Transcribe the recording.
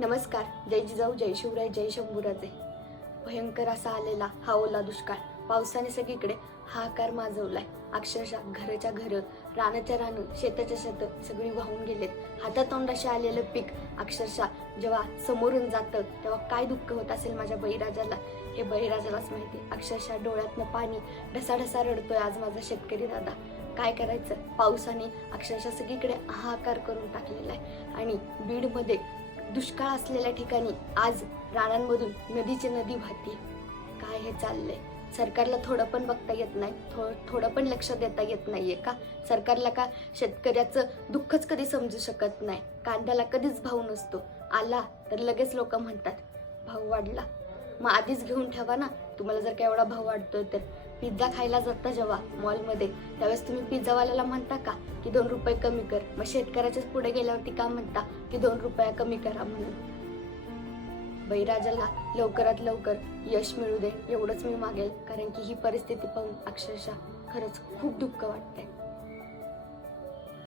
नमस्कार. जय जिजाऊ, जय शिवराय, जय शंभूराजे. भयंकर असा आलेला हा ओला दुष्काळ पावसाने सगळीकडे हाहाकार माजवलाय. अक्षरशः घराच्या घरं, रानाच्या रानं, शेताच्या शेत सगळी वाहून गेलेत. हातातोंडाशी आलेलं पीक अक्षरशः जेव्हा समोरून जातं तेव्हा काय दुःख होत असेल माझ्या बळीराजाला, हे बळीराजालाच माहिती. अक्षरशः डोळ्यातनं पाणी ढसाढसा रडतोय आज माझा शेतकरी दादा. काय करायचं, पावसाने अक्षरशः सगळीकडे हाहाकार करून टाकलेला आहे. आणि बीडमध्ये दुष्काळ असलेल्या ठिकाणी आज रानांमधून नदीची नदी वाहते. काय हे चाललंय? सरकारला थोडं पण बघता येत नाही, थोडं पण लक्ष देता येत नाहीये का? सरकारला का शेतकऱ्याचं दुःखच कधी समजू शकत नाही? कांद्याला कधीच भाव नसतो, आला तर लगेच लोक म्हणतात भाव वाढला. मग आधीच घेऊन ठेवा ना. तुम्हाला जर का एवढा भाव वाढतोय तर पिझ्झा खायला जाता जेव्हा मॉलमध्ये त्यावेळेस तुम्ही पिझ्झावाल्याला म्हणता का की 2 रुपये कमी कर? मग शेतकऱ्याच्याच पुढे गेल्यावरती का म्हणता की 2 रुपया कमी करा म्हणून? बळीराजाला लवकरात लवकर यश मिळू दे एवढंच मी मागेल, कारण की ही परिस्थिती पाहून अक्षरशः खरंच खूप दुःख वाटतंय.